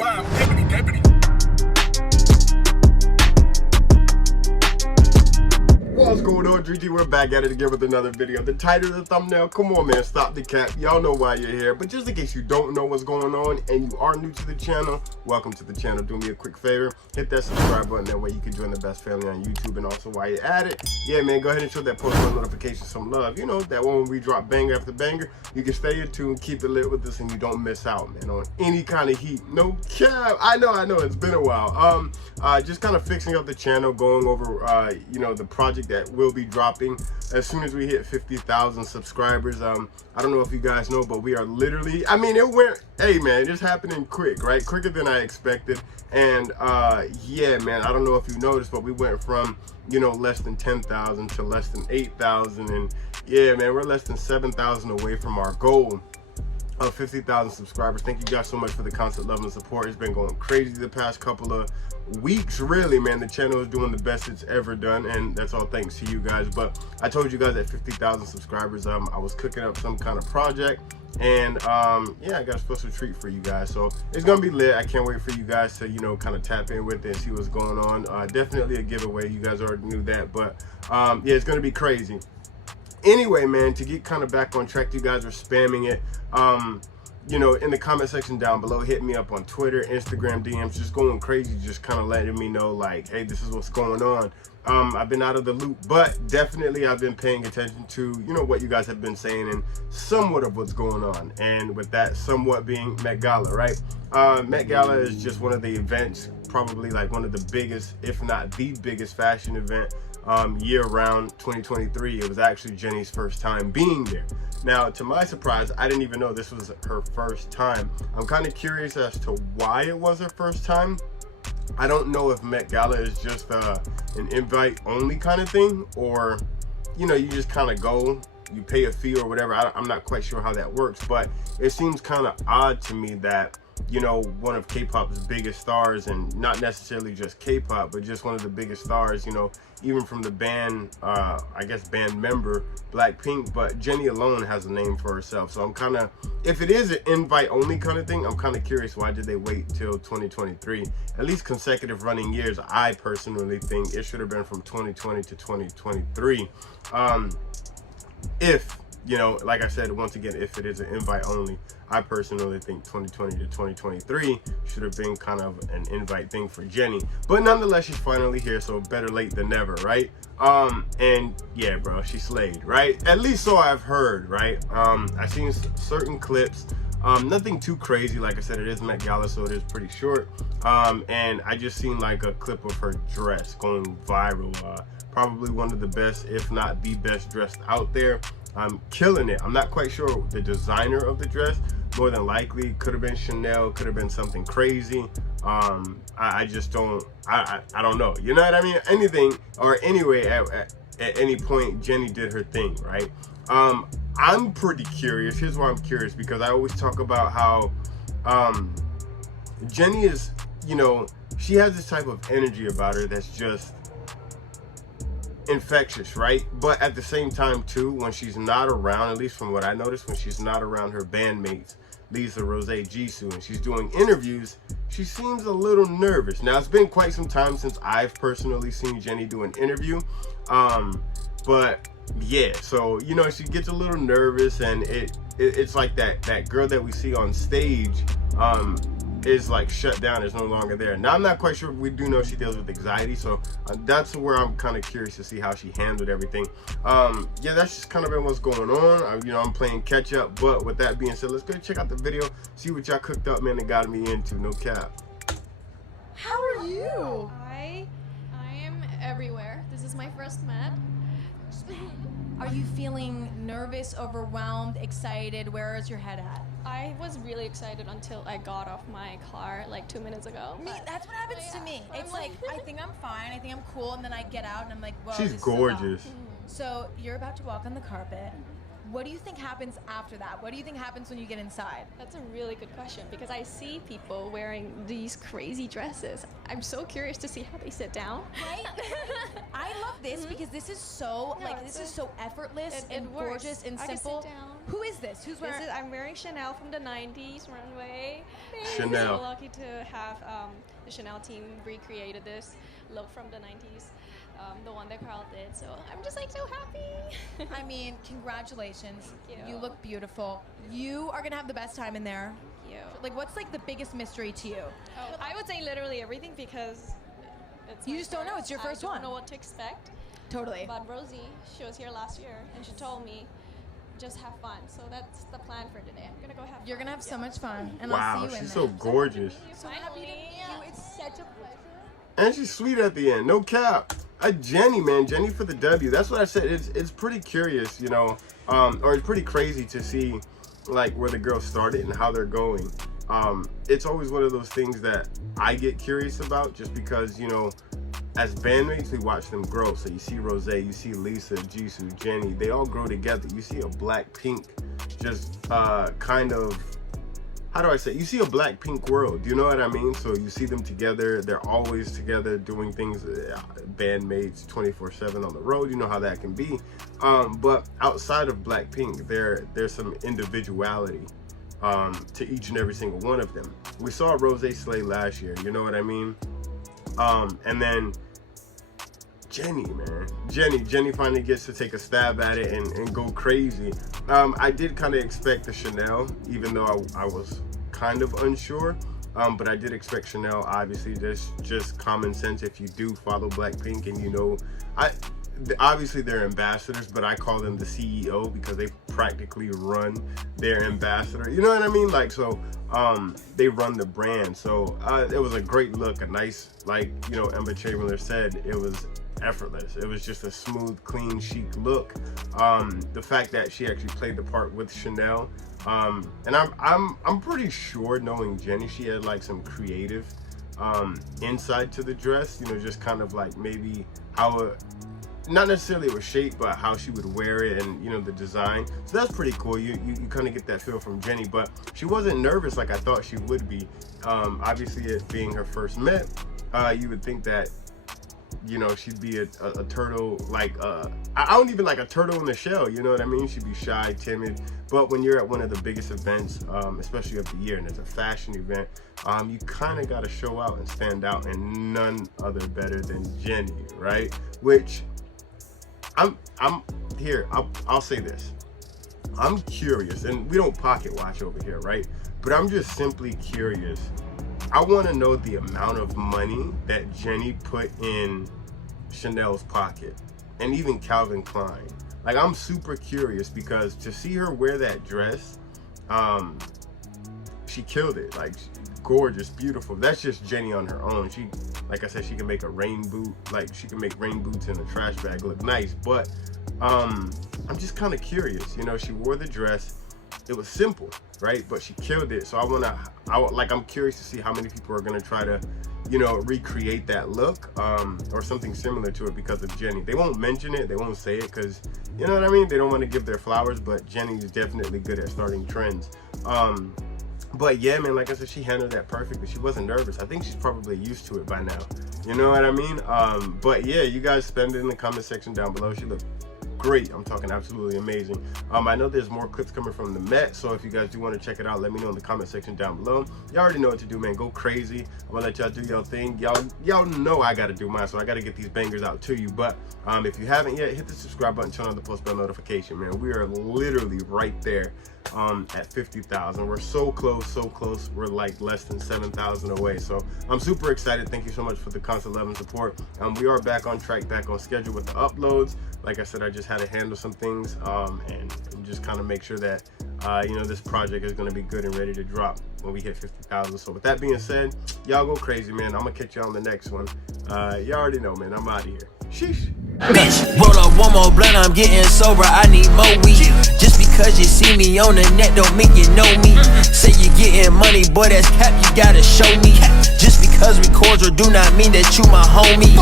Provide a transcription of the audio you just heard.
Wow, deputy, deputy. What's going on, DrizzyTayy? We're back at it again with another video. The title of the thumbnail, come on man, stop the cap. Y'all know why you're here, but just in case you don't know what's going on and you are new to the channel, welcome to the channel. Do me a quick favor, hit that subscribe button, that way you can join the best family on YouTube. And also while you're at it, yeah man, go ahead and show that post notification some love. You know, that one when we drop banger after banger, you can stay tuned, keep it lit with us, and you don't miss out, man, on any kind of heat. No cap. I know, it's been a while. Just kind of fixing up the channel, going over, you know, the project that will be dropping as soon as we hit 50,000 subscribers. I don't know if you guys know, but we are literally, I mean, it went, hey man, it's happening quick, right? Quicker than I expected. And yeah man, I don't know if you noticed, but we went from, you know, less than 10,000 to less than 8,000, and yeah man, we're less than 7,000 away from our goal of 50,000 subscribers. Thank you guys so much for the constant love and support. It's been going crazy the past couple of weeks, really, man. The channel is doing the best it's ever done, and that's all thanks to you guys. But I told you guys at 50,000 subscribers, I was cooking up some kind of project, and yeah, I got a special treat for you guys. So it's gonna be lit. I can't wait for you guys to, you know, kind of tap in with it and see what's going on. Definitely a giveaway. You guys already knew that, but yeah, it's gonna be crazy. Anyway man, to get kind of back on track, you guys are spamming it, you know, in the comment section down below. Hit me up on Twitter, Instagram DMs, just going crazy, just kind of letting me know like, hey, this is what's going on. I've been out of the loop, but definitely I've been paying attention to, you know, what you guys have been saying and somewhat of what's going on. And with that somewhat being Met Gala, right? Met Gala is just one of the events, probably like one of the biggest, if not the biggest fashion event year-round 2023. It was actually Jennie's first time being there. Now, to my surprise, I didn't even know this was her first time. I'm kind of curious as to why it was her first time. I don't know if Met Gala is just an invite-only kind of thing, or, you know, you just kind of go, you pay a fee or whatever. I'm not quite sure how that works, but it seems kind of odd to me that, you know, one of K-pop's biggest stars, and not necessarily just K-pop, but just one of the biggest stars, you know, even from the band, I guess band member, BLACKPINK, but Jennie alone has a name for herself. So I'm kind of, if it is an invite-only kind of thing, I'm kind of curious, why did they wait till 2023? At least consecutive running years, I personally think it should have been from 2020 to 2023. If, you know, like I said, once again, if it is an invite only, I personally think 2020 to 2023 should have been kind of an invite thing for Jennie. But nonetheless, she's finally here, so better late than never, right? And yeah, bro, she slayed, right? At least so I've heard, right? I've seen certain clips. Nothing too crazy. Like I said, it is Met Gala, so it is pretty short. And I just seen like a clip of her dress going viral. Probably one of the best, if not the best dressed out there. Killing it. I'm not quite sure the designer of the dress. More than likely could have been Chanel, could have been something crazy. I just don't, I don't know, you know what I mean? Anything, or anyway, at any point, Jennie did her thing, right? I'm pretty curious. Here's why I'm curious, because I always talk about how Jennie is, you know, she has this type of energy about her that's just infectious, right? But at the same time too, when she's not around, at least from what I noticed, when she's not around her bandmates, Lisa, Rose, Jisoo, and she's doing interviews, she seems a little nervous. Now, it's been quite some time since I've personally seen Jennie do an interview, but yeah, so, you know, she gets a little nervous, and it's like that girl that we see on stage is like shut down, is no longer there. Now, I'm not quite sure. We do know she deals with anxiety, so that's where I'm kind of curious to see how she handled everything. Yeah, that's just kind of been what's going on. You know, I'm playing catch up, but with that being said, let's go check out the video, see what y'all cooked up, man, and got me into. No cap. How are you? Hi, I am everywhere. This is my first Met. Are you feeling nervous, overwhelmed, excited? Where is your head at? I was really excited until I got off my car like 2 minutes ago. Me, that's what happens to me. It's like, I think I'm fine, I think I'm cool, and then I get out and I'm like, whoa, She's this gorgeous. is a lot. So you're about to walk on the carpet. What do you think happens after that? What do you think happens when you get inside? That's a really good question because I see people wearing these crazy dresses. I'm so curious to see how they sit down. Right? I love this because this is so this is so effortless and gorgeous and I can simple. sit down. Who is this? Who's wearing? I'm wearing Chanel from the 90s runway. Chanel. I'm so lucky to have the Chanel team recreated this look from the 90s. The one that Carl did, so I'm just like so happy. I mean, congratulations. Thank you. You look beautiful. You are gonna have the best time in there. Thank you. Like, what's like the biggest mystery to you? Oh, I would say literally everything because it's You my just don't know, it's your first I one. don't know what to expect. Totally. But Rosie, she was here last year and she told me just have fun. So that's the plan for today. I'm gonna go have fun. You're gonna have so much fun, and I'll Wow, see you in she's there. so gorgeous. So happy to meet you. It's such a pleasure. And she's sweet at the end, no cap. Jennie, man, Jennie for the W. That's what I said. It's pretty curious, you know, or it's pretty crazy to see like where the girls started and how they're going. It's always one of those things that I get curious about, just because, you know, as bandmates we watch them grow. So you see Rose, you see Lisa, Jisoo, Jennie, they all grow together. You see a BLACKPINK just kind of, how do I say, you see a BLACKPINK world, you know what I mean? So you see them together, they're always together doing things, bandmates 24/7 on the road, you know how that can be. But outside of BLACKPINK, there's some individuality to each and every single one of them. We saw Rose slay last year, you know what I mean? And then Jennie, man. Jennie finally gets to take a stab at it and go crazy. I did kind of expect the Chanel, even though I was kind of unsure. But I did expect Chanel, obviously. That's just common sense if you do follow BLACKPINK and you know, obviously they're ambassadors, but I call them the CEO because they practically run their ambassador. You know what I mean? Like, so they run the brand. So it was a great look, a nice, like, you know, Emma Chamberlain said, it was effortless. It was just a smooth, clean, chic look. The fact that she actually played the part with Chanel, and I'm pretty sure, knowing Jennie, she had like some creative insight to the dress, you know, just kind of like maybe how it, not necessarily it was shaped, but how she would wear it, and you know, the design. So that's pretty cool. You kind of get that feel from Jennie, but she wasn't nervous like I thought she would be. Obviously, it being her first Met, you would think that, you know, she'd be a turtle, like I don't even like a turtle in the shell, you know what I mean? She'd be shy, timid. But when you're at one of the biggest events, especially of the year, and it's a fashion event, you kind of got to show out and stand out, and none other better than Jennie, right? Which I'm here, I'll say this. I'm curious, and we don't pocket watch over here, right? But I'm just simply curious. I want to know the amount of money that Jennie put in Chanel's pocket, and even Calvin Klein. Like, I'm super curious, because to see her wear that dress, she killed it. Like, gorgeous, beautiful. That's just Jennie on her own. She, like I said, she can make a rain boot, like she can make rain boots in a trash bag look nice. But I'm just kind of curious, you know. She wore the dress, it was simple, right? But she killed it. So I'm curious to see how many people are gonna try to, you know, recreate that look, or something similar to it because of Jennie. They won't mention it, they won't say it, because, you know what I mean, they don't want to give their flowers, but Jennie is definitely good at starting trends. But yeah, man, like I said, she handled that perfectly. She wasn't nervous. I think she's probably used to it by now, you know what I mean? But yeah, you guys spend it in the comment section down below. She looked great. I'm talking absolutely amazing. I know there's more clips coming from the Met, so if you guys do want to check it out, let me know in the comment section down below. Y'all already know what to do, man. Go crazy. I'm gonna let y'all do y'all thing. Y'all know I gotta do mine, so I gotta get these bangers out to you. But if you haven't yet, hit the subscribe button, turn on the post bell notification, man. We are literally right there at 50,000. We're so close. We're like less than 7,000 away, so I'm super excited. Thank you so much for the constant love and support. We are back on track, back on schedule with the uploads. Like I said, I just had to handle some things and just kind of make sure that you know, this project is going to be good and ready to drop when we hit 50,000. So with that being said, y'all go crazy, man. I'm gonna catch y'all on the next one. Y'all already know, man. I'm out of here. Sheesh. Bitch, roll up one more blunt, I'm getting sober, I need more weed. Just because you see me on the net don't mean you know me. Say you getting money, boy, that's cap, you gotta show me. Just because we cordial do not mean that you my homie.